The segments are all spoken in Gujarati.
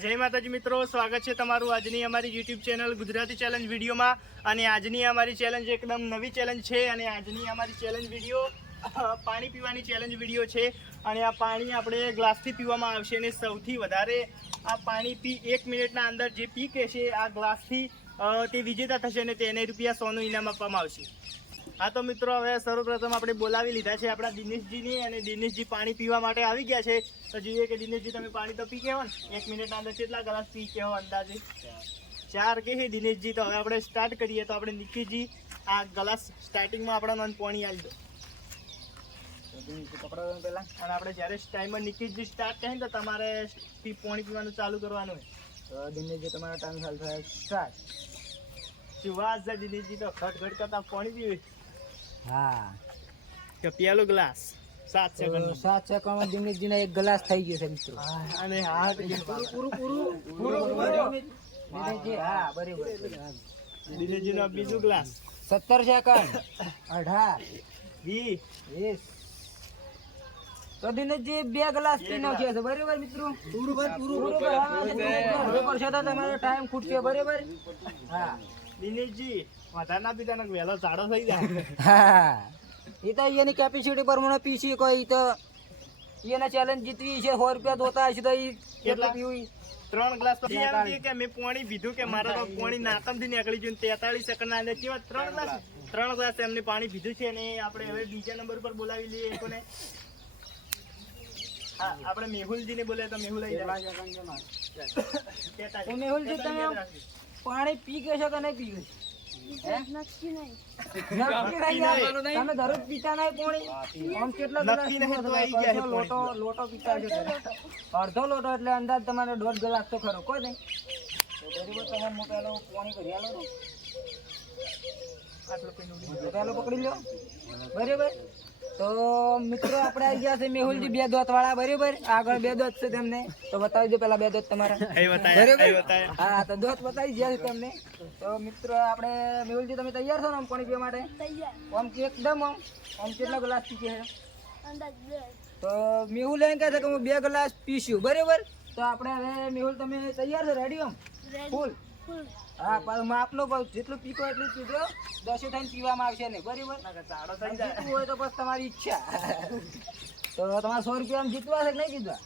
જય માતાજી મિત્રો, સ્વાગત છે તમારું આજની અમારી યુટ્યુબ ચેનલ ગુજરાતી ચેલેન્જ વિડીયોમાં। અને આજની અમારી ચેલેન્જ એકદમ નવી ચેલેન્જ છે અને આજની અમારી ચેલેન્જ વિડીયો પાણી પીવાની ચેલેન્જ વિડીયો છે। અને આ પાણી આપણે ગ્લાસથી પીવામાં આવશે અને સૌથી વધારે આ પાણી 1 મિનિટના અંદર જે પી કે છે આ ગ્લાસથી તે વિજેતા થશે અને તેને ₹100નું ઇનામ આપવામાં આવશે। हाँ तो मित्रों हवे सर्वप्रथम આપણે બોલાવી લીધા છે આપણા દિનેશજીને અને દિનેશજી પાણી પીવા માટે આવી ગયા છે। તો જોઈએ કે દિનેશજી તમે પાણી તો પી કેવો ને 1 મિનિટના અંદર કેટલા ગ્લાસ પી કેવો અંદાજે 4 કે છે દિનેશજી। તો હવે આપણે સ્ટાર્ટ કરીએ। તો આપણે નિકીજી આ ગ્લાસ સ્ટાર્ટિંગમાં આપણા નન પાણી આલી દો પકડો પહેલા। અને આપણે જ્યારે ટાઈમર નિકીજી સ્ટાર્ટ થાય ને તો તમારે પાણી પીવાનું ચાલુ કરવાનું હોય। તો દિનેશજી તમારો ટાઈમ ચાલુ થાય સ્ટાર્ટ। સુવાસ છે દિનેશજી તો ઘટ કરતા પાણી પીવે। हाँ કે પેલો ગ્લાસ 7 સેકન્ડ 7 सेकंड में दिनेश जी ने 1 ग्लास થઈ ગયો છે મિત્રો। અને હા પૂરું दिनेश जी हाँ बराबर દિનેશજી નો બીજો ગ્લાસ 17 सेकंड 18 20 20 તો દિનેશ जी 2 ગ્લાસ પી નાખ્યા છે બરાબર મિત્રો। પૂરું કરશો તો તમારો ટાઈમ ખૂટશે બરાબર। હા દિનેશજી વધારના પીતાનો વહેલો સાડો થઈ જાય। હા એ તો એની કેપેસિટી પ્રમાણે પીસી કોઈ તો એને ચેલેન્જ જીતવી છે 100 રૂપિયા દોતા હશે તો કેટલા પીવી 3 ગ્લાસ તો એમ કે મેં પાણી પીધું કે મારા તો પાણી નાતમથી નીકળી ગયું 43 સેકન્ડ ના અંદર કેવા 3 ગ્લાસ એમને પાણી પીધું છે અને આપણે હવે બીજા નંબર પર બોલાવી લઈએ કોને। હા આપણે મેહુલજીને બોલાય તો મેહુલ આવી જાય। તો મેહુલજી તમે પાણી પી ગયો છો કે નહીં પી ગયો? નક્કી નહીં તમે દરરોજ પીતા નહીં પાણી? આમ કેટલા લોટો પીતા છે અડધો લોટો એટલે અંદાજ તમારે 1.5 ગ્લાસ તો ખરો કોઈ નહીં। તો બરોબર તમારે હું પેલો પાણી ભરી આલો પેલો પકડી લો બરાબર। તો મિત્રો આપણે આવી ગયા છે મેહુલજી 2 દોત વાળા બરાબર। આગળ 2 દોત છે તેમને તો બતાવી દો પેલા 2 દોત તમારા બરાબર। હા તો દોત બતાવી ગયા છે તમને। તો મિત્રો આપણે મેહુલજી તમે તૈયાર છો ને આમ પાણી પીવા માટે? તૈયાર આમ એકદમ આમ કેટલા ગ્લાસ પી છે? અંદાજ 2 તો મેહુલ એમ કહે છે કે હું 2 ગ્લાસ પીશું બરાબર। તો આપણે હવે મેહુલ તમે તૈયાર છો રેડી આમ ફૂલ? હા પણ માપ લો જેટલું પીકો એટલું જ પીજો 10 થઈને પીવામાં આવશે ને બરાબર। સાડો થઈ જાય જીતવું હોય તો બસ તમારી ઈચ્છા। તો તમારે 100 રૂપિયા આમ જીતવા છે કે નહીં જીતવા?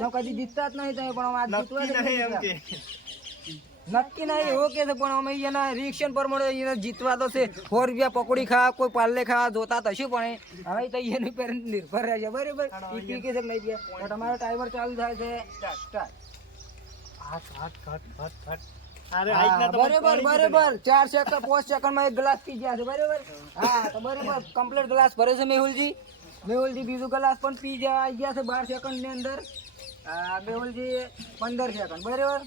તો કદી જીતતા જ નહીં તમે પણ આમ જીતવા છે નક્કી એમ કે નક્કી નહીં એવું કે છે પણ અમે એના રિએક્શન પ્રમાણે એને જીતવા તો છે 100 રૂપિયા પકોડી ખાવા કોઈ પાર્લે ખાવા જોતા થશે પણ હવે તો એની પર નિર્ભર રહે છે બરાબર। એ પી કે છે કે નહીં પીએ તો તમારો ટાઈમર ચાલુ થાય છે સ્ટાર્ટ। બરાબર 4 સેકન્ડ 5 સેકન્ડમાં 1 ગ્લાસ પી ગયા છે બરાબર। હા તો બરાબર કમ્પ્લીટ ગ્લાસ ભરે છે મેહુલજી। મેહુલજી બીજો ગ્લાસ પણ પી ગયા છે 12 સેકન્ડની અંદર। મેહુલજી 15 સેકન્ડ બરાબર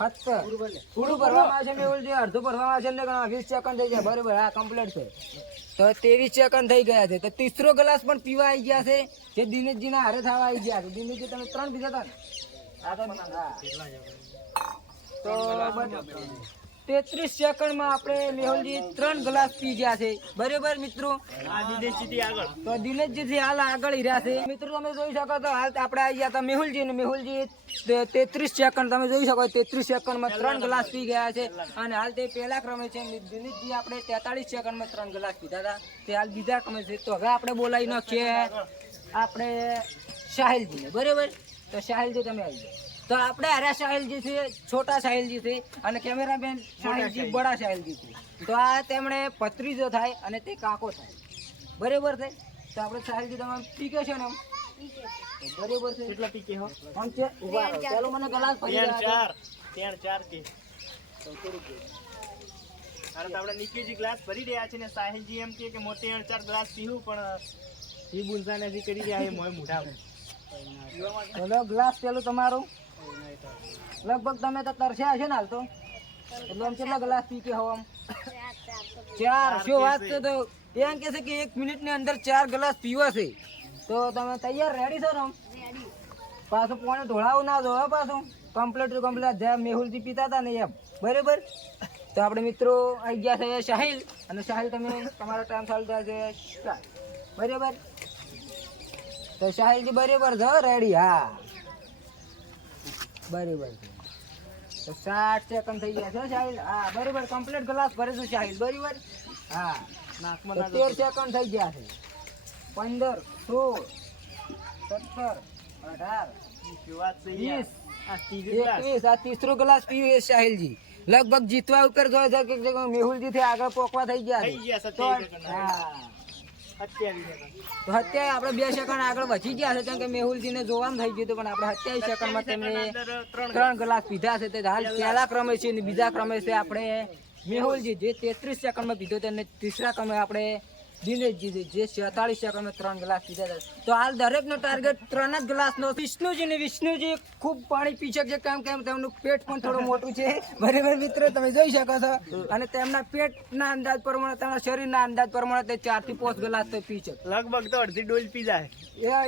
17 પૂરું ભરવામાં આવશે મેહુલજી અડધું ભરવામાં આવશે ને 20 સેકન્ડ થઈ જાય બરાબર। હા કમ્પ્લીટ છે તો 23 સેકન્ડ થઈ ગયા છે। તો ત્રીસો ગ્લાસ પણ પીવા આવી ગયા છે જે દિનેશજીના હારે થવા આવી ગયા છે। દિનેશજી તમે 3 પીધા હતા ને? તો 33 સેકન્ડમાં આપણે મેહુલજી 3 ગ્લાસ પી ગયા છે બરાબર મિત્રો। તો દિનેશજી હાલ આગળ રહ્યા છે મિત્રો। તમે જોઈ શકો તો હાલ આપણે આવી ગયા હતા મેહુલજી ને મેહુલજી 33 સેકન્ડ તમે જોઈ શકો 33 સેકન્ડમાં 3 ગ્લાસ પી ગયા છે અને હાલ તે પહેલા ક્રમે છે। દિનેશજી આપણે 43 સેકન્ડમાં 3 ગ્લાસ પીધા હતા તે હાલ બીજા ક્રમે છે। તો હવે આપણે બોલાવી નાખીએ આપણે સાહિલજીને બરાબર। તો સાહિલજી તમે આવી જાઓ। તો આપણે અરે સાહિલજી છે છોટા સાહિલજી છે અને કેમેરામેન સાહિલજી બડા સાહિલજી છે। તો આ તેમણે ભત્રીજો થાય અને તે કાકો થાય બરાબર છે। તો આપણે સાહિલજી તમે પીકે છો ને બરાબર છે કેટલા પીકે હો આમ છે ઉભા રહો ચાલો મને ગ્લાસ ભરી દો। 4 કે તો આપણે નિકીજી ગ્લાસ ભરી રહ્યા છે ને સાહિલજી એમ કે મોટે 4 ગ્લાસ પીવું પણ ઈ બુંસાને થી કરી રહ્યા છે મોય મોઢા ચલો ગ્લાસ પેલો તમારો લગભગ તમે તો તરસ્યા હશે ને હાલ તો એટલે આમ કેટલા ગ્લાસ પી કે હો આમ 4 શું વાત છે। તો એમ કે છે કે 1 મિનિટની અંદર 4 ગ્લાસ પીવા છે। તો તમે તૈયાર રેડી છો ને પાછું પાણી ઢોળાવું ના જો પાછું કમ્પ્લીટ જેમ મેહુલજી પીતા હતા ને એમ બરાબર। તો આપણે મિત્રો આવી ગયા છે સાહિલ અને સાહિલ તમે તમારો ટાઈમ ચાલુ થાય છે બરાબર। તો સાહિલજી બરાબર છો રેડી? હા બરાબર છે. તો 60 સેકન્ડ થઈ ગયા છે હો સાહિલ. હા બરાબર કમ્પ્લીટ ગ્લાસ ભરે છે સાહિલ બરાબર. હા નાકમાં ના 13 સેકન્ડ થઈ ગયા છે. 15 16 17 18 શું વાત છે 20 યાર. આ ત્રીજો glass. 21 આ ત્રીસો ગ્લાસ પીવે સાહિલજી. લગભગ જીતવા ઉપર જો છે કે મેહુલજી થી આગળ પોકવા થઈ ગયા થઈ ગયા તો 27 સેકન્ડ. હા 27 સેકન્ડ. તો અત્યારે આપણે 2 સેકન્ડ આગળ વધી ગયા છે કેમ કે મેહુલજી ને જોવાનું થઈ ગયું હતું પણ આપણે 27 સેકન્ડમાં તેમને અંદર ત્રણ 3 ગ્લાસ પીધા છે. તે હાલ પહેલા ક્રમે છે અને બીજા ક્રમે છે આપણે મેહુલજી જે 33 સેકન્ડમાં પીધો તેને ત્રીસરા ક્રમે આપણે દિનેશજી જે 46 સેકન્ડમાં 3 ગ્લાસ પીધા હતા. તો હાલ દરેકનો ટાર્ગેટ 3 જ ગ્લાસનો. વિષ્ણુજી ખૂબ પાણી પી શકશે કેમ તેમનું પેટ પણ થોડું મોટું છે બરાબર મિત્રો તમે જોઈ શકો છો અને તેમના પેટના અંદાજ પ્રમાણે તેમના શરીરના અંદાજ પ્રમાણે તે 4 થી 5 ગ્લાસ તો પી શકે. લગભગ તો અડધી ડોલ પી જાય.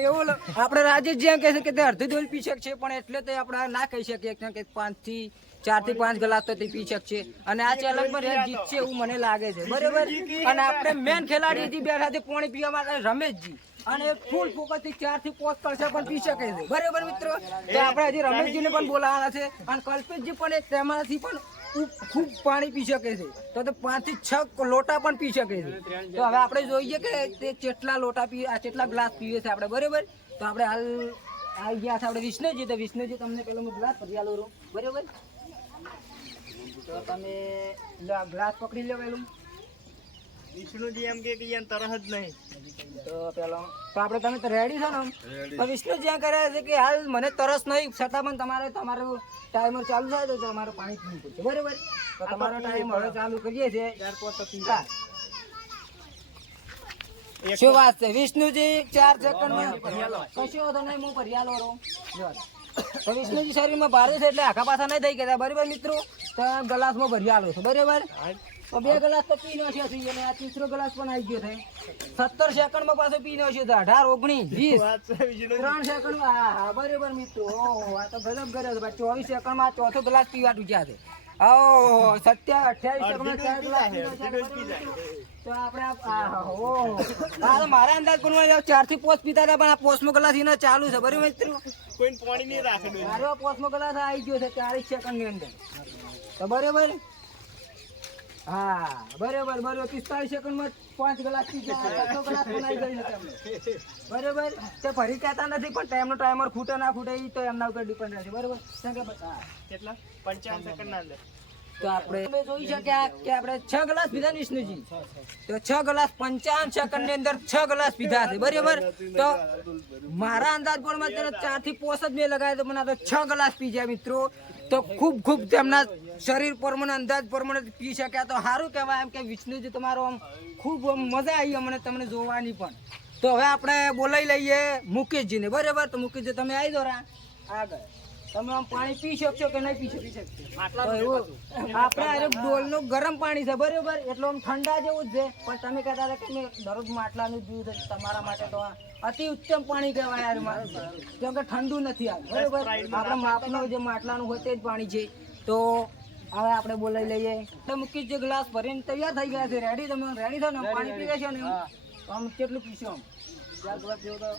એવું આપણે રાજેશજી એમ કહે છે કે તે અડધી ડોલ પી શકશે પણ એટલે તે આપણે ના કહી શકીએ કેમ કે 4 થી 5 ગ્લાસ તો તે પી શકશે અને આ ચેલેન્જ પર એ જીતશે એવું મને લાગે છે બરાબર. અને આપણે મેન ખેલાડી જે બેઠા છે પાણી પીવા માટે રમેશજી અને ફૂલ ફોકસ થી 4 થી 5 કળશા પણ પી શકે છે બરાબર મિત્રો. તો આપણે હજી રમેશજીને પણ બોલાવવાના છે અને કલ્પેશજી પણ એક તેમાંથી પણ ખૂબ પાણી પી શકે છે તો 5 થી 6 લોટા પણ પી શકે છે. તો હવે આપણે જોઈએ કે તે કેટલા લોટા કેટલા ગ્લાસ પીવે છે આપણે બરાબર. તો આપણે હાલ આવી ગયા છે આપણે વિષ્ણુજી. તો વિષ્ણુજી તમને પેલો હું ગ્લાસ ભરી આલો રહું બરાબર. તો તમે ગ્લાસ પકડી લો પેલું. વિષ્ણુજી એમ કે યાર તરહ જ નહીં. તો પેલો તો આપણે તમે તો રેડી છો ને તો વિષ્ણુજી એમ કરે છે કે હાલ મને તરસ નહીં છતાં પણ તમારું ટાઈમર ચાલુ થાય તો તમારે પાણી પીવું પડશે બરાબર. તો તમારો ટાઈમ હવે ચાલુ કરીએ છીએ. હા. શું વાત છે વિષ્ણુજી 4 સેકન્ડમાં કશો વાંધો નહીં હું ભરિયાલો રહું. તો વિષ્ણુજી શરીરમાં ભારે છે એટલે આખા પાછા નહીં થઈ ગયા બરાબર મિત્રો. તો ગ્લાસમાં ભરિયાલો છે બરાબર. તો 2 ગ્લાસ તો પી નાખ્યા છે અને આ ત્રીસો ગ્લાસ પણ આવી ગયો છે. 17 સેકન્ડમાં પાછો પી નાખ્યો છે. 18 19 વાત છે વિષ્ણુજી. 3 સેકન્ડમાં હા બરાબર મિત્રો. ઓહો આ તો ગજબ કર્યો છે ભાઈ. 24 સેકન્ડમાં ચોથો ગ્લાસ પીવા તૂટ્યા છે. ઓહો 27 સેકન્ડમાં 4 ગ્લાસ તો આપણે મારા અંદાજ પ્રમાણે 4 થી 5 પીતા હતા પણ આ 5મો ગ્લાસ એનો ચાલુ છે બરાબર મિત્રો. કોઈને પાણી નહીં રાખે ડોલ. મારો 5મો ગ્લાસ આવી ગયો છે 40 સેકન્ડ ની અંદર. તો બરાબર હા બરાબર 45 સેકન્ડમાં 5 ગ્લાસ પીધા. 6 ગ્લાસ પણ આવી ગઈ છે તમને બરાબર. તે ફરી કહેતા નથી પણ ટાઈમનો ટાઈમર ખૂટે ના ખૂટે એ તો એમના ઉપર ડિપેન્ડ રહેશે બરાબર. કેટલા 55 સેકન્ડ ના અંદર. તો આપણે તમે જોઈ શક્યા કે આપણે 6 ગ્લાસ પીધા ને વિષ્ણુજી. તો 6 ગ્લાસ 55 સેકન્ડ ની અંદર 6 ગ્લાસ પીધા છે બરાબર. તો મારા અંદાજ પ્રમાણે 4 થી 5 જ મેં લગાવ્યા તો મને આ તો 6 ગ્લાસ પી જાય મિત્રો. તો ખૂબ તેમના શરીર પ્રમાણે અંદાજ પ્રમાણે પી શક્યા તો સારું કહેવાય એમ કે વિષ્ણુજી તમારો આમ ખૂબ મજા આવી અમને તમને જોવાની પણ. તો હવે આપણે બોલાવી લઈએ મુકેશજીને બરાબર. તો મુકેશજી તમે આવી દો આગળ. તમે આમ પાણી પી શકશો કે નહીં પી શકશો? આપણે અરે ડોલનું ગરમ પાણી છે બરાબર એટલે આમ ઠંડા જેવું જ છે પણ તમે કહેતા હતા કે મેં દરરોજ માટલાનું પીવું છે તમારા માટે તો અતિ ઉત્તમ પાણી કહેવાય યાર કેમ કે ઠંડુ નથી આ બરાબર. આપણે માપનું જે માટલાનું હોય તે જ પાણી છે. તો હવે આપણે બોલાવી લઈએ. તો મૂકી જે ગ્લાસ ભરીને તૈયાર થઈ ગયા છે રેડી. તમે રેડી થો ને પાણી પી લેશો ને આમ કેટલું પીશો આમ?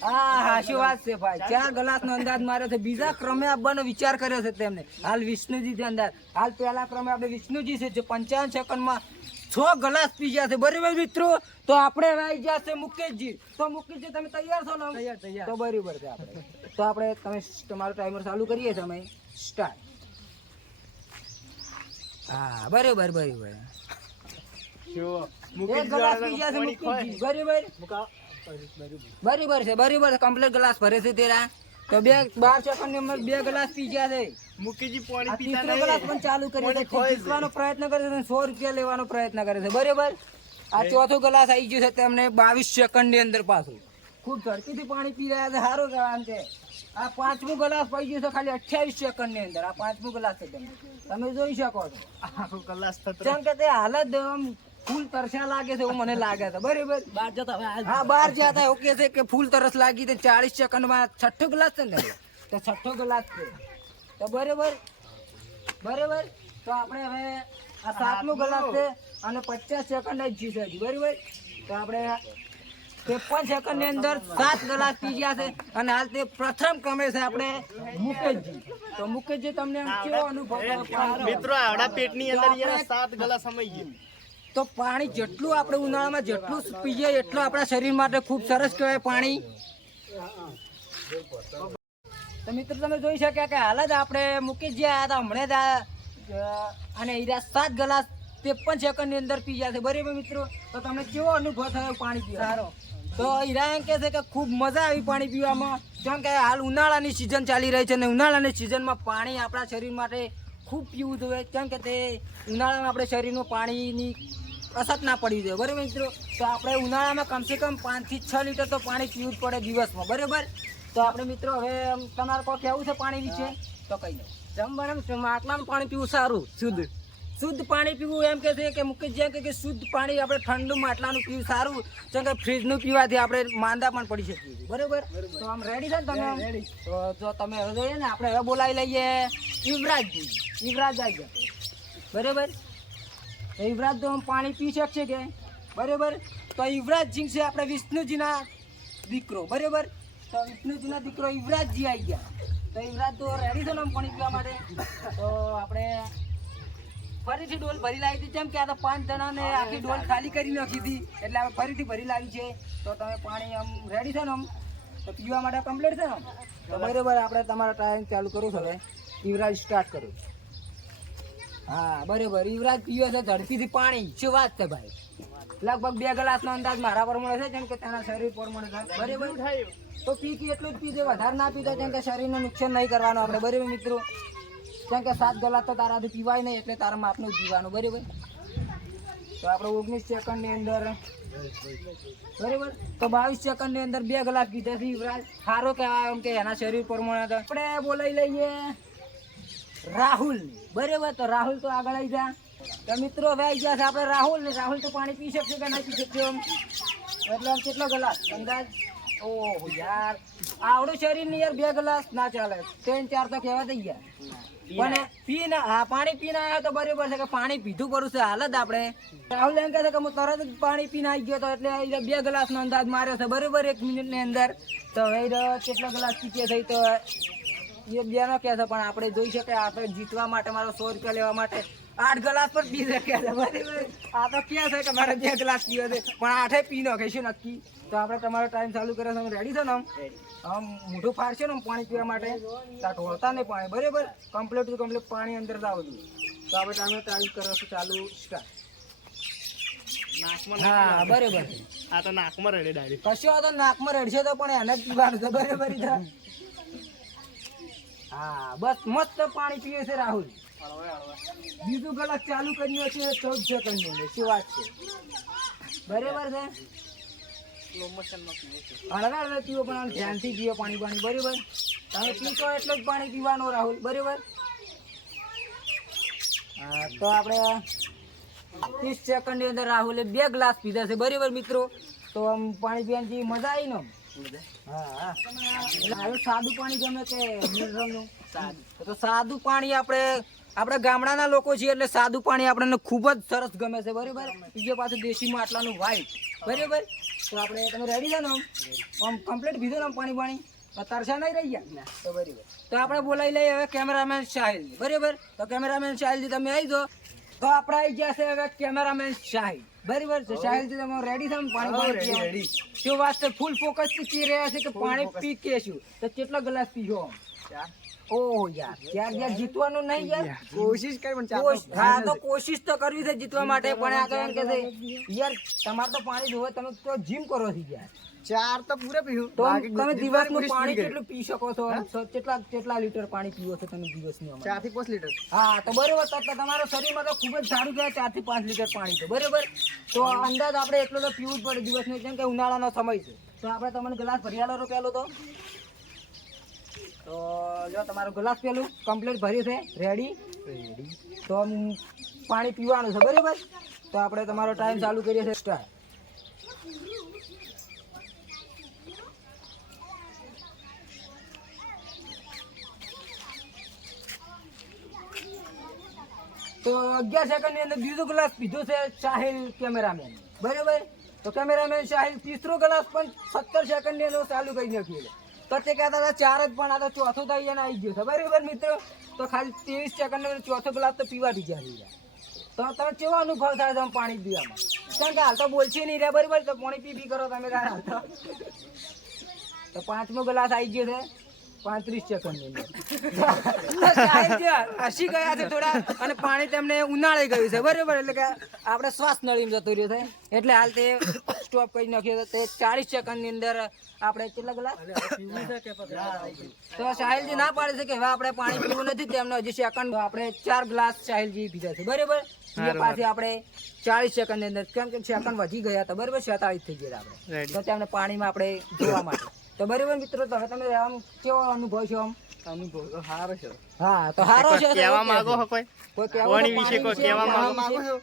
હા શું વાત છે ભાઈ. 4 ગ્લાસ નો અંદાજ માર્યો છે. બીજા ક્રમે આપવાનો વિચાર કર્યો છે તેમને. હાલ વિષ્ણુજી છે અંદાજ. હાલ પહેલા ક્રમે આપણે વિષ્ણુજી છે જે 55 સેકન્ડમાં 6 ગ્લાસ પી ગયા છે બરાબર મિત્રો. તો આપણે હવે આવી ગયા છે મુકેશજી. તો મુકેશજી તમે તૈયાર છો ને? તૈયાર. તો બરાબર છે આપણે. તો આપણે તમે તમારું ટાઈમર ચાલુ કરીએ તમે સ્ટાર્ટ. હા બરાબર બરાબર. 1 ગ્લાસ પી ગયા છે મુકેશજી બરાબર. બરાબર છે બરાબર કમ્પ્લીટ ગ્લાસ ભરે છે તેરા. તો 12 સેકન્ડ ની અંદર 2 ગ્લાસ પી ગયા છે. મુકેશજી પાણી આ પીતા ત્રીસો ગ્લાસ પણ ચાલુ કરી છે. જીતવાનો પ્રયત્ન કરે છે 100 રૂપિયા લેવાનો પ્રયત્ન કરે છે બરાબર. આ ચોથો ગ્લાસ આવી ગયો છે તેમને 22 સેકન્ડ ની અંદર પાછું. ખૂબ ઝડપીથી પાણી પી રહ્યા છે સારું કહેવાનું છે. આ 5મો ગ્લાસ પી ગયો છે ખાલી 28 સેકન્ડ ની અંદર. આ 5મો ગ્લાસ છે તમે જોઈ શકો છો. આખો ગ્લાસ થતો. જેમ કે તે હાલત આમ ફૂલ તરસ્યા લાગે છે એવું મને લાગે છે બરાબર. હા બહાર જતા એવું કે છે કે ફૂલ તરસ લાગી તો 40 સેકન્ડમાં 6ઠ્ઠો ગ્લાસ છે ને તો 6ઠ્ઠો ગ્લાસ છે. તો બરાબર બરાબર. તો આપણે હવે આ 7મો ગ્લાસ છે અને 50 સેકન્ડ જ છે હજી બરાબર. તો આપણે 53 સેકન્ડ ની અંદર 7 ગ્લાસ પી ગયા છે અને હાલ તે પ્રથમ ક્રમે છે આપણે મુકેશજી. તો મુકેશજી તમને આમ કેવો અનુભવ થયો? મિત્રો આવડા પેટની અંદર યાર 7 ગ્લાસ સમય ગયો. તો પાણી જેટલું આપણે ઉનાળામાં જેટલું પીએ એટલું આપણા શરીર માટે ખૂબ સરસ કહેવાય પાણી. તો મિત્રો તમે જોઈ શક્યા કે હાલ જ આપણે મુકેશજી આવ્યા હતા હમણાં જ અને હીરા 7 ગ્લાસ 53 સેકન્ડ ની અંદર પી ગયા છે. બરાબર મિત્રો, તો તમને કેવો અનુભવ થયો પાણી પીવાનો? તો હીરા એમ કહે છે કે ખૂબ મજા આવી પાણી પીવામાં, કેમ કે હાલ ઉનાળાની સિઝન ચાલી રહી છે અને ઉનાળાની સિઝનમાં પાણી આપણા શરીર માટે ખૂબ પીવું જોઈએ, કેમ કે તે ઉનાળામાં આપણે શરીરમાં પાણીની અસર ના પડવી જોઈએ. બરાબર મિત્રો, તો આપણે ઉનાળામાં કમસે કમ 5 થી 6 લીટર તો પાણી પીવું જ પડે દિવસમાં. બરાબર, તો આપણે મિત્રો હવે તમારે કોઈ કહેવું છે પાણી વિશે તો કહી દો. જમવાનું માટલાનું પાણી પીવું સારું, શુદ્ધ પાણી પીવું એમ કે છે કે મુકેશજી એમ કે શુદ્ધ પાણી આપણે ઠંડુ માટલાનું પીવું સારું, કેમ કે ફ્રીજનું પીવાથી આપણે માંદા પણ પડી શકીએ છીએ. બરાબર, તો આમ રેડી છે ને તમે? તો જો તમે હવે જોઈએ ને આપણે હવે બોલાવી લઈએ યુવરાજજી. યુવરાજ આવી ગયા. બરાબર, યુવરાજ તો આમ પાણી પી શકશે કે? બરાબર, તો યુવરાજજી છે આપણે વિષ્ણુજીના દીકરો. બરાબર, તો વિષ્ણુજીના દીકરો યુવરાજજી આવી ગયા. તો યુવરાજ તો રેડી છે ને આમ પાણી પીવા માટે? તો આપણે ફરીથી ડોલ ભરી લાવી હતી, જેમ કે આ તો 5 જણાને આખી ડોલ ખાલી કરી નાખી હતી એટલે આપણે ફરીથી ભરી લાવી છે. તો તમે પાણી આમ રેડી છે ને આમ તો પીવા માટે કમ્પ્લીટ છે ને આમ? તો બરાબર, આપણે તમારો ટાઈમ ચાલુ કરું છું. હવે યુવરાજ સ્ટાર્ટ કરું. હા બરાબર, યુવરાજ પીવે છે ઝડપીથી પાણી. શું વાત છે ભાઈ, લગભગ 2 ગ્લાસનો અંદાજ મારા પ્રમાણે છે, જેમ કે તેના શરીર પ્રમાણે થાય. બરાબર, તો પી એટલું જ પીજે, વધારે ના પીતા, કેમ કે શરીરને નુકસાન નહીં કરવાનું આપણે. બરાબર મિત્રો, કેમ કે 7 ગ્લાસ તો તારાથી પીવાય નહીં એટલે તારા માપનું જ પીવાનું. બરાબર, તો આપણે 19 સેકન્ડની અંદર બરાબર, તો 22 સેકન્ડની અંદર 2 ગ્લાસ પીધા છે યુવરાજ. સારો કહેવાય એમ કે એના શરીર પ્રમાણે. આપણે બોલાવી લઈએ રાહુલ. બરાબર, તો રાહુલ તો આગળ આવી જા. તો મિત્રો હવે આવી ગયા છે આપણે રાહુલ ને. રાહુલ તો પાણી પી શકશે કે નહીં પી શકશે આમ? એટલે આમ કેટલો ગ્લાસ અંદાજ? ઓહો યાર, આવડું શરીર ની યાર 2 ગ્લાસ ના ચાલે, 3-4 તો કહેવા થઈ ગયા. પણ પીને હા પાણી પીને આવ્યા તો બરાબર છે કે પાણી પીધું પડું છે હાલત. આપણે રાહુલ એમ કહે છે કે હું તરત જ પાણી પીને આવી ગયો તો એટલે 2 ગ્લાસનો અંદાજ માર્યો છે. બરાબર, 1 મિનિટની અંદર. તો હવે કેટલા ગ્લાસ પીકે થઈ તો એ બેનો કહે છે, પણ આપણે જોઈ શકીએ આપણે જીતવા માટે મારો 100 રૂપિયા લેવા માટે 8 ગ્લાસ પર પી શકે છે. બરાબર, આ તો કહે છે કે મારે 2 ગ્લાસ પીવો છે, પણ 8 પી નાખે છે નક્કી. તો આપણે તમારો ટાઈમ ચાલુ કર્યો છે, રેડી છો ને? આમ મોઢું ફાડશે ને પાણી પીવા માટે, ત્યાં ઢોળતા નહીં પાણી. બરાબર, કમ્પ્લીટ ટુ કમ્પ્લીટ પાણી અંદર જ આવતું. તો આપણે ટાઈમ ટાઈમ કરો છો ચાલુ સ્ટાર્ટ. હા બરાબર, આ તો નાકમાં રડે ડાયરેક્ટ. કશો તો નાકમાં રડશે તો પણ એને જ પીવાનું છે. બરાબર, હા બસ મસ્ત પાણી પીવે છે રાહુલ. બીજું ગ્લાસ ચાલુ કર્યો છે 14 સેકન્ડ. શું વાત છે? બરાબર છે, હળવે પીવો પણ આમ ધ્યાનથી પીવો પાણી. બરાબર, તમે પીશો એટલું જ પાણી પીવાનું રાહુલ. બરાબર, હા તો આપણે 30 સેકન્ડની અંદર રાહુલે 2 ગ્લાસ પીધા છે. બરાબર મિત્રો, તો આમ પાણી પીવાની મજા આવી ને? હા, એટલે સાદું પાણી ગમે કે મિનરલનું? તો સાદું પાણી આપણે ગામડાના લોકો છીએ એટલે સાદું પાણી આપણને ખૂબ જ સરસ ગમે છે. બરાબર, બીજે પાછું દેશી માટલાનું વ્હાઈટ. બરાબર, તો આપણે તમે રેડી છે ને? આમ કમ્પ્લીટ પીધું ને પાણી તરસા નહીં રહી ગયા? તો બરાબર, તો આપણે બોલાવી લઈએ હવે કેમેરામેન સાહિલ. બરાબર, તો કેમેરામેન સાહિલજી તમે આવી જાઓ. તો આપણે આવી ગયા છે હવે કેમેરામેન સાહિલ. બરાબર છે સાહિલજી, તમે રેડી છો ને પાણી? રેડી. શું વાત છે, ફૂલ ફોકસ થી પી રહ્યા છે કે પાણી પી કે શું? તો કેટલા ગ્લાસ પીશો? ઓહ યાર, યાર જીતવાનું નહીં યાર, કોશિશ કરી પણ હા તો કોશિશ તો કરવી છે જીતવા માટે. પણ આ તો એમ કે છે યાર તમારે તો પાણી જોવે, તમે તો જીમ કરો છો યાર. 4 તો પૂરે પીવું. તો તમે દિવસનું પાણી કેટલું પી શકો છો? કેટલા લીટર પાણી પીવો છો તમે દિવસનું? 4 થી 5 લીટર. હા તો બરોબર, તો તમારા શરીરમાં તો ખૂબ જ સારું કહેવાય 4 થી 5 લીટર પાણી. તો બરોબર, તો અંદાજ આપણે એટલું તો પીવું જ પડે દિવસનું, કેમ કે ઉનાળાનો સમય છે. તો આપણે તમને ગ્લાસ ભરી આલો પેલો. તો જો તમારો ગ્લાસ પેલું કમ્પ્લીટ ભર્યું છે, રેડી. તો પાણી પીવાનું છે. બરાબર, તો આપણે તમારો ટાઈમ ચાલુ કરીએ છીએ સ્ટાર્ટ. તો 11 સેકન્ડ ની અંદર બીજો ગ્લાસ પીધો છે સાહિલ કેમેરામેન. બરાબર, તો કેમેરામેન સાહિલ તીસરો ગ્લાસ પણ 17 સેકન્ડની અંદર ચાલુ કરી નાખ્યો. તો તે કહેતા હતા 4 જ, પણ આ તો ચોથો થઈ ગયા આવી ગયો છે. બરાબર મિત્રો, તો ખાલી 23 સેકન્ડ ચોથો ગ્લાસ તો પીવા દીધા. તો તમે કેવો અનુભવ થાય તમે પાણી પીવામાં? કારણ કે હાલ તો બોલશે નહીં રહ્યા, બરાબર, તો પાણી પી કરો તમે હાલ તો 5મો ગ્લાસ આવી ગયો છે 35 સેકન્ડ હસી ગયા છે થોડા, અને પાણી તેમને ઉનાળે ગયું છે. બરાબર, એટલે કે આપણે શ્વાસ નળીમાં જતો રહ્યો છે, એટલે હાલ તે સ્ટોપ કરી નાખ્યો. તે 40 સેકન્ડની અંદર આપણે કેટલા ગ્લાસ તો સાહિલજી ના પાડે છે કે હવે આપણે પાણી પીવું નથી. તેમને હજી સેકન્ડ આપણે 4 ગ્લાસ સાહિલજી પીધા છે. બરાબર, પાછી આપણે 40 સેકન્ડની અંદર, કેમ કે સેકન્ડ વધી ગયા હતા. બરાબર, 47 થઈ ગયા આપણે, તો તેમને પાણીમાં આપણે જોવા માટે. તો બરાબર મિત્રો, તો હવે તમે આમ કેવો અનુભવ છે? આમ અનુભવ તો સારો છે. હા, તો સારો છે. કહેવા માંગો છો કોઈ પાણી વિશે કોઈ કહેવા માંગો છો?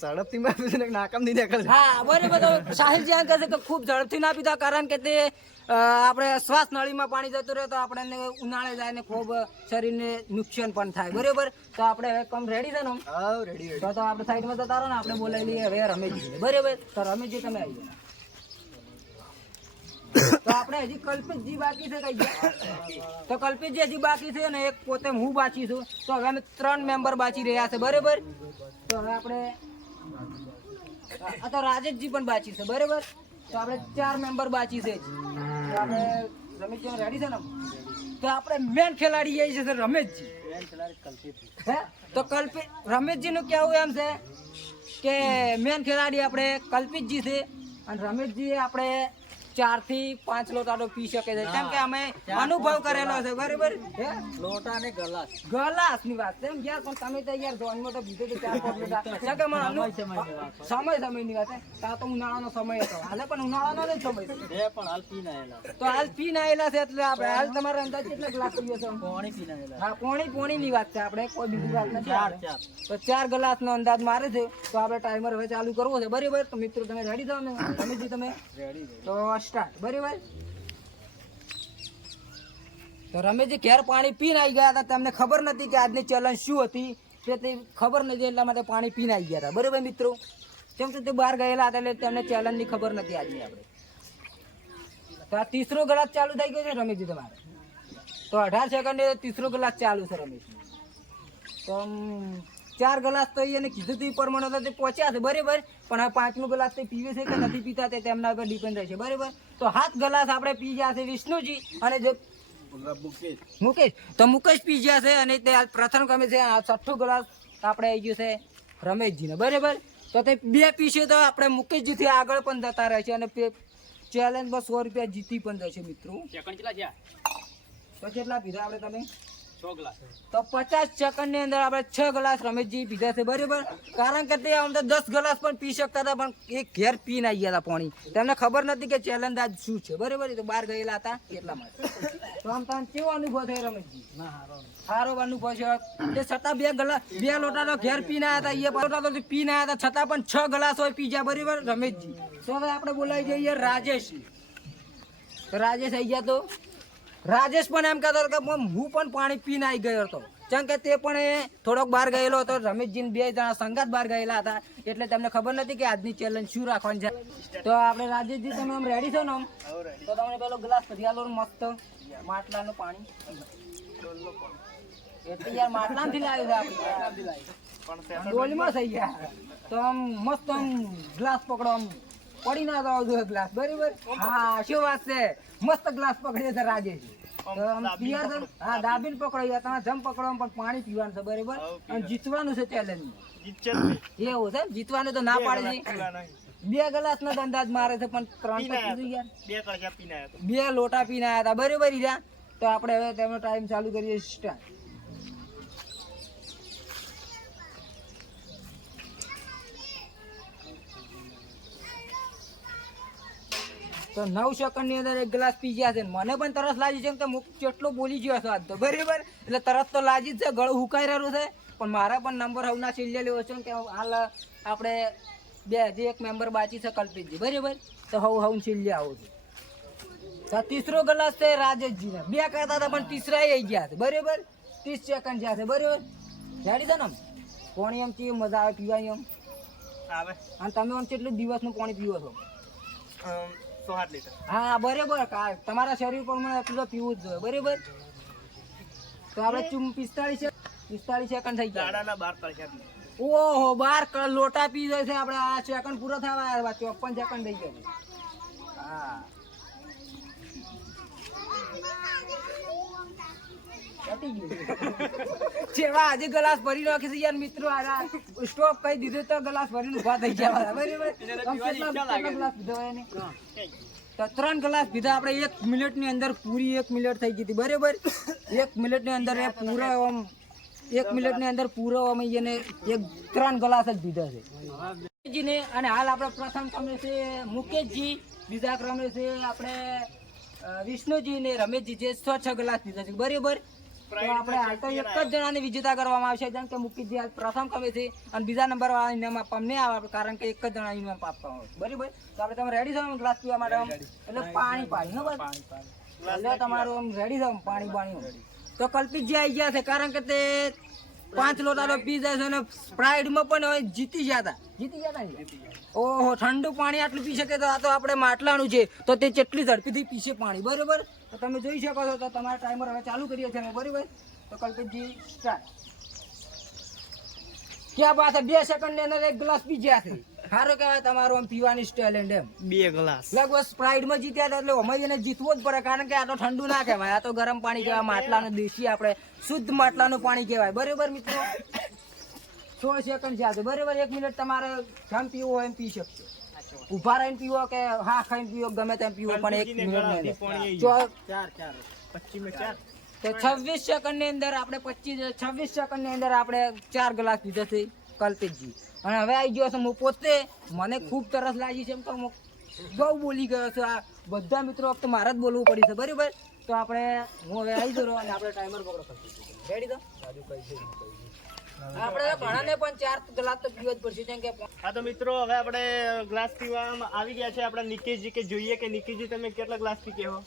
ઝડપથી મારું છે ને નાકામ નહીં નીકળે. હા, બરાબર. તો સાહિલજી એમ કહે છે કે ખૂબ ઝડપથી ના પીતા, કારણ કે તે આપણે શ્વાસ નળીમાં પાણી જતું રહે તો આપણને ઉનાળે જાય ને ખૂબ શરીરને નુકસાન પણ થાય. બરાબર, તો આપણે હવે કમ રેડી છે ને? હા, રેડી. તો આપણે સાઈડમાં જતા રહો ને, આપણે બોલાવી લઈએ હવે રમેશજી. બરાબર, તો રમેશજી તમે આવી જાઓ. તો આપણે હજી કલ્પિતજી બાકી છે કઈ ગયા? તો કલ્પિતજી હજી બાકી છે ને એક પોતે હું બાકી છું. તો હવે અમે 3 મેમ્બર બાકી રહ્યા છે. બરાબર, તો હવે આપણે આ તો રાજેશજી પણ બાકી છે. બરાબર, તો આપણે 4 મેમ્બર બાકી છે. તો આપણે રમેશજી રેડી છે ને? તો આપણે મેન ખેલાડી એ છે રમેશજી. હે, તો કલ્પિત રમેશજી નું કેવું એમ છે કે મેન ખેલાડી આપણે કલ્પિતજી છે, અને રમેશજી આપણે 4 થી 5 લોટાનો પી શકે છે, કેમ કે અમે અનુભવ કરેલો છે. બરાબર, હે લોટા ને ગલાસ. ગ્લાસ ની વાત એમ યાર, પણ તમે તો યાર જોનમાં તો બીજો તો 4-5 લોટા છે કે મને સમયની વાત છે. તા તો ઉનાળાનો સમય હતો, હાલે પણ ઉનાળાનો જ સમય છે. પણ હાલ પી ના તો હાલ પી નાયેલા છે, એટલે આપણે હાલ તમારે અંદાજ કેટલા ગ્લાસ પીવો છો? પાણી પી ના હા, પોણી ની વાત છે, આપણે કોઈ બીજી વાત નથી. તો 4 ગ્લાસ નો અંદાજ મારે છે. તો આપણે ટાઈમર હવે ચાલુ કરવો છે. બરાબર, તો મિત્રો તમે રેડી છો ને? રમેશજી તમે રેડી. તો સ્ટાર્ટ. બરાબર, તો રમેશજી ઘેર પાણી પીને આવી ગયા હતા. તમને ખબર નથી કે આજની ચેલેન્જ શું હતી, તે ખબર નથી, એટલા માટે પાણી પીને આવી ગયા હતા. બરાબર મિત્રો, કેમ કે તે બહાર ગયેલા હતા એટલે તેમને ચેલેન્જ ની ખબર નથી આજની. આપણે તો આ 3રો ગ્લાસ ચાલુ થઈ ગયો છે રમેશજી તમારે. તો 18 સેકન્ડે 3રો ગ્લાસ ચાલુ છે રમેશજી. તો 4 ગ્લાસ તો એને કીધું હતું પ્રમાણે તો તે પહોંચ્યા છે. બરાબર, પણ આ 5મો ગ્લાસ તે પીવે છે કે નથી પીતા તે તેમના પર ડિપેન્ડ રહેશે. બરાબર, તો 7 ગ્લાસ આપણે પી ગયા છે વિષ્ણુજી, અને જે મુકેશ, તો મુકેશ પી ગયા છે, અને તે પ્રથમ ક્રમે છે. આ 6થો ગ્લાસ આપણે આવી ગયો છે રમેશજીને. બરાબર, તો તે 2 પીશે તો આપણે મુકેશજીથી આગળ પણ જતા રહેશે, અને ચેલેન્જમાં 100 રૂપિયા જીતી પણ જશે મિત્રો. તો કેટલા પીધા આપણે તમે? 6 ગ્લાસ. તો 50 સેકન્ડ ની અંદર આપણે 6 ગ્લાસ રમેશજી પીધા છે. બરાબર, કારણ કે તે આમ તો 10 ગ્લાસ પણ પી શકતા હતા, પણ એક ઘેર પીને આવી ગયા હતા પાણી. તેમને ખબર નથી કે ચેલેન્જ આજ શું છે. બરાબર, તો બહાર ગયેલા હતા એટલા માટે. તો આમ તમને કેવો અનુભવ થયો રમેશજી? સારો અનુભવ છે. તે છતાં 2 લોટા તો ઘેર પીને આવ્યા હતા, એ લોટા તો પીને આવ્યા હતા, છતાં પણ 6 ગ્લાસ હોય પી ગયા. બરાબર રમેશજી. તો હવે આપણે બોલાવી જઈએ રાજેશ. તો રાજેશ આવી ગયા. તો રાજેશ પણ એમ કહેતો કે હું પણ પાણી પીને આવી ગયો હતો, કેમ કે તે પણ થોડોક બહાર ગયેલો હતો. રમેશજી 2 જણા સંગાત બહાર ગયેલા હતા, એટલે તેમને ખબર નથી કે આજની ચેલેન્જ શું રાખવાની છે. તો આપણે રાજેશજી તમે આમ રેડી છો ને? આમ તો તમને પેલો ગ્લાસ ભરિયાલો મસ્ત માટલાનું પાણી, એટલે યાર માટલાથી લાવ્યું છે આપણે, ડોલમાં થઈ ગયા. તો આમ મસ્ત આમ ગ્લાસ પકડો, આમ પડી ના જવા જોઈએ ગ્લાસ. બરાબર, હા શું વાત છે, મસ્ત ગ્લાસ પકડ્યો છે રાજેશ. તો આમ તૈયાર છે. હા, દાબીને પકડો, તમે જમ પકડો, પણ પાણી પીવાનું છે. બરાબર, અને જીતવાનું છે ચેલેન્જ. એવું છે, જીતવાનું તો ના પાડે છે. 2 ગ્લાસ નો અંદાજ મારે છે, પણ 3 તો પીધું યાર. 2 લોટા પીને આવ્યા હતા. બરાબર યાર, તો આપણે હવે તેમનો ટાઈમ ચાલુ કરીએ. સ્ટાર્ટ. તો 9 સેકન્ડ ની અંદર 1 ગ્લાસ પી ગયા છે. મને પણ તરસ લાગી છે, કેમ કે કેટલો બોલી ગયો છો આજ તો. બરાબર, એટલે તરસ તો લાગી જ છે, ગળું હુકાઈ રહ્યું છે. પણ મારા પણ નંબર હવના છેલ્લે લેવો છે, કે હાલ આપણે 2 એક મેમ્બર બાકી છે કલ્પિતજી. બરાબર, તો હવ છેલ્લે આવું છું. તો 3રો ગ્લાસ છે રાજેશજી ને. 2 કરતા હતા પણ 3રા આવી ગયા છે. બરાબર, 30 સેકન્ડ જ્યાં છે. બરાબર, રેડી છે ને? પાણી એમ કેવી મજા આવે પીવાની? આવે અને તમે આમ કેટલું દિવસનું પાણી પીવો છો? 108 લીટર. હા બરાબર. તમારા શરીર પર એટલું તો પીવું જ જોઈએ. બરાબર. તો આપણે 45 સેકન્ડ થઈ ગયા. દાડાના 12 કલાક. ઓહો 12 લોટા પી જાય છે આપણે. આ સેકન્ડ પૂરો થવા આવ્યા. 54 સેકન્ડ થઈ ગયા છે. હા પતી ગયું. જેવા આજે ગ્લાસ ભરી નાખી છે યાર મિત્રો. આ સ્ટોપ કહી દીધું તો ગ્લાસ ભરીને ઉભા થઈ ગયા. બરાબર. કેટલા ગ્લાસ પીધો એને? તો 3 ગ્લાસ પીધા આપણે 1 મિનિટની અંદર. પૂરી 1 મિનિટ થઈ ગઈ હતી. બરાબર. 1 મિનિટની અંદર એ પૂરો 1 મિનિટની અંદર પૂરો અમે એને 3 ગ્લાસ જ પીધા છે. ને અને હાલ આપણે પ્રથમ ક્રમે છે મુકેશજી, બીજા ક્રમે છે આપણે વિષ્ણુજી ને રમેશજી, જે 6 ગ્લાસ પીધા છે. બરાબર. તો આપણે હાલ તો એક જ જણાને વિજેતા કરવામાં આવશે. જેમ કે મુકેશજી હાલ પ્રથમ ક્રમે છે અને બીજા નંબર વાળા ઇનામ આપવામાં નહીં આવે, કારણ કે એક જ જણા ઇનામ આપવામાં આવે. બરાબર. તો આપણે તમે રેડી છો ગ્લાસ પીવા માટે? એટલે પાણી હો બસ. એટલે તમારું આમ રેડી છો પાણી. તો કલ્પિતજી આવી ગયા છે, કારણ કે તે 5 લોટા પી જાય છે અને સ્પ્રાઇટમાં પણ હવે જીતી ગયા હતા. ઓહો ઠંડુ પાણી આટલું પી શકે તો આ તો આપણે માટલાનું છે, તો તે કેટલી ઝડપીથી પીશે પાણી. બરોબર. તો તમે જોઈ શકો છો. તો તમારા ટાઈમર હવે ચાલુ કરીએ છીએ અમે. બરોબર. તો કલ્પિતજી સ્ટાર્ટ. ક્યાં વાત છે, 2 સેકન્ડની અંદર 1 ગ્લાસ પી ગયા છે. સારું કહેવાય તમારું આમ પીવાની ટેલેન્ટ. એમ 2 ગ્લાસ લગભગ સ્પ્રાઇટમાં જીત્યા હતા, એટલે અમે એને જીતવો જ પડે, કારણ કે આ તો ઠંડુ ના કહેવાય, આ તો ગરમ પાણી કહેવાય. માટલાનું દેશી આપણે શુદ્ધ માટલાનું પાણી કહેવાય. બરોબર મિત્રો. 16 સેકન્ડ છે. બરોબર. 1 મિનિટ તમારે જેમ પીવું હોય એમ પી શકશો. ઉભા રહીને પીવો કે હા ખાઈને પીવો, ગમે તેમ પીવો, પણ 1 મિનિટ. તો 26 સેકન્ડની અંદર આપણે 26 સેકન્ડની અંદર આપણે 4 ગ્લાસ પીધા છે કલ્પિતજી. અને હવે આવી ગયો છે હું પોતે. મને ખૂબ તરસ લાગી છે, એમ તો બહુ બોલી ગયો છું. આ બધા મિત્રો વખતે મારે જ બોલવું પડી છે. બરાબર. તો આપણે હું હવે આવી જરો અને આપણે ટાઈમર પકડો કરશું. રેડી? તો આપણે ઘણાને પણ 4 ગ્લાસ તો પીવો જ પડશે, કેમ કે હા તો મિત્રો હવે આપણે ગ્લાસ પીવામાં આવી ગયા છે આપણા નિકેશજી. કે જોઈએ કે નિકેશજી તમે કેટલા ગ્લાસ પી કે હો?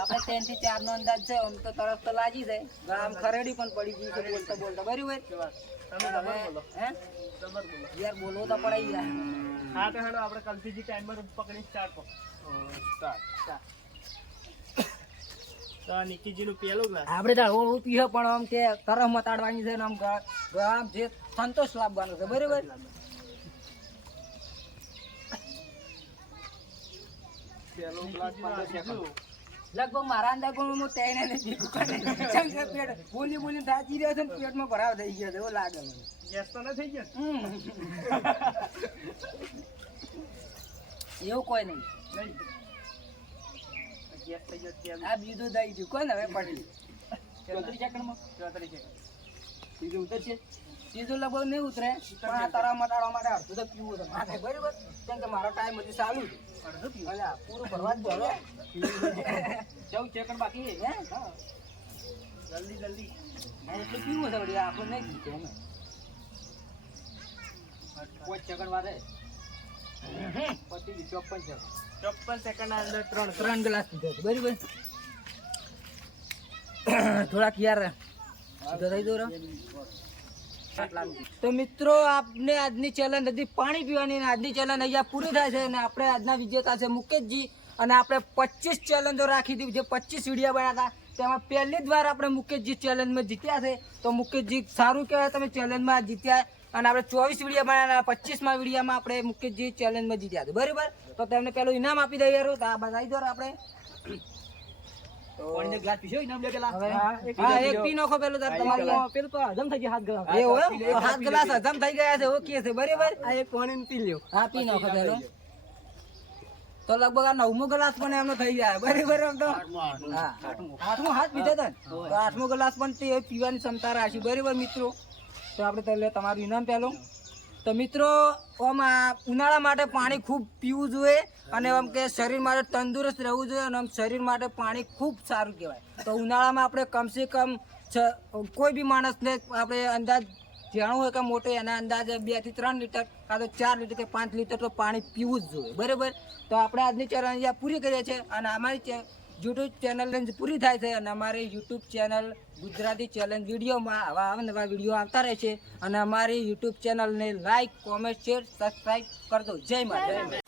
આપણે 3 થી 4 નો અંદાજ છે. આમ તો તરફ તો લાગી જાય, આમ ખરેડી પણ પડી ગઈ છે બોલતા બોલતા. બરાબર. તમે જબર બોલો. હે જબર બોલો યાર, બોલવો તો પડે યાર. હા તો હેડો આપણે કલ્પિતજી ટાઈમર પકડી સ્ટાર્ટ કરો. તો નિકીજીનું પહેલું ગ્લાસ. આપણે તો હળવું પીએ, પણ આમ કે તરફ મતાડવાની છે ને આમ જે સંતોષ લાવવાનો છે. બરાબર. પહેલો ગ્લાસ 15 સેકન્ડ. લગભગ મારા અંદાજમાં હું તેને પેટ બોલી થાકી રહ્યો છે ને પેટમાં ભરાવ થઈ ગયો છે એવું લાગે મને. ગેસ તો ન થઈ ગયો? એવું કોઈ નહીં. ગેસ થઈ ગયો તેલ. આ બીજું દઈ ગયું કોને હવે પડી 34 સેકન્ડમાં. 34 સેકન્ડ. બીજું ઉતરશે. બીજું લગભગ નહીં ઉતરે, પણ આ તારા મટાડવા માટે અડધું તો પીવું છે મારે. બરાબર. કેમ કે મારો ટાઈમ હજી ચાલુ છે. અડધું પીવું. અલ્યા પૂરું ભરવા જ બોલો. 14 સેકન્ડ બાકી છે. હે જલ્દી એટલું પીવું છે વળી. આપણે નહીં પીવું અમે. 5 સેકન્ડ વારે પછી 54 સેકન્ડ ના અંદર 3 ગ્લાસ પીધો છે. બરાબર. થોડાક યાર સીધો થઈ દો. તો મિત્રો આપને આજની ચેલેન્જ હતી પાણી પીવાની, આજની ચેલેન્જ અહીંયા પૂરી થાય છે. અને આપણે આજના વિજેતા છે મુકેશજી. અને આપણે 25 ચેલેન્જો રાખી હતી, જે 25 વિડીયો બનાવ્યા હતા, તેમાં પહેલી જ વાર આપણે મુકેશજી ચેલેન્જમાં જીત્યા છે. તો મુકેશજી સારું કહેવાય, તમે ચેલેન્જમાં જીત્યા. અને આપણે 24 વિડીયો બનાવ્યા, 25મા વિડીયોમાં આપણે મુકેશજી ચેલેન્જમાં જીત્યા હતા. બરાબર. તો તેમને પેલું ઇનામ આપી દઈએ. તો આ બધાઈ દો આપણે. ગ્લાસ પીશો ઇનામ લે પેલા. હા એક પી નાખો પેલું તમારી. પેલું તો હજમ થઈ ગયા 7 ગ્લાસ. એવું 7 ગ્લાસ હજમ થઈ ગયા છે. ઓકે છે. બરાબર. આ એક પાણી પી લ્યો. હા પી નાખો પેલું. તો લગભગ આ 9મો ગ્લાસ પણ એમનો થઈ જાય. બરાબર. એમ તો હા 8મો હાથ પીધો હતા ને, તો 8મો ગ્લાસ પણ તે પીવાની ક્ષમતા રાખી. બરાબર મિત્રો. તો આપણે પહેલે તમારું ઇનામ પેલું. તો મિત્રો આમ ઉનાળા માટે પાણી ખૂબ પીવું જોઈએ, અને આમ કે શરીર માટે તંદુરસ્ત રહેવું જોઈએ, અને આમ શરીર માટે પાણી ખૂબ સારું કહેવાય. તો ઉનાળામાં આપણે કમસે કમ કોઈ બી માણસને આપણે અંદાજ જાણવું હોય કે મોટો, એના અંદાજે 2 થી 3 લીટર કાં તો 4 લીટર કે 5 લીટર તો પાણી પીવું જ જોઈએ. બરાબર. તો આપણે આજની ચેલેન્જ પૂરી કરીએ છીએ. અને અમારી યુટ્યુબ ચેનલ પૂરી થાય છે અને અમારી યુટ્યુબ ચેનલ ગુજરાતી ચેલેન્જ વિડીયોમાં આવા નવા વિડીયો આવતા રહે છે અને અમારી યુટ્યુબ ચેનલને લાઈક કોમેન્ટ શેર સબસ્ક્રાઈબ કરજો. જય માતા.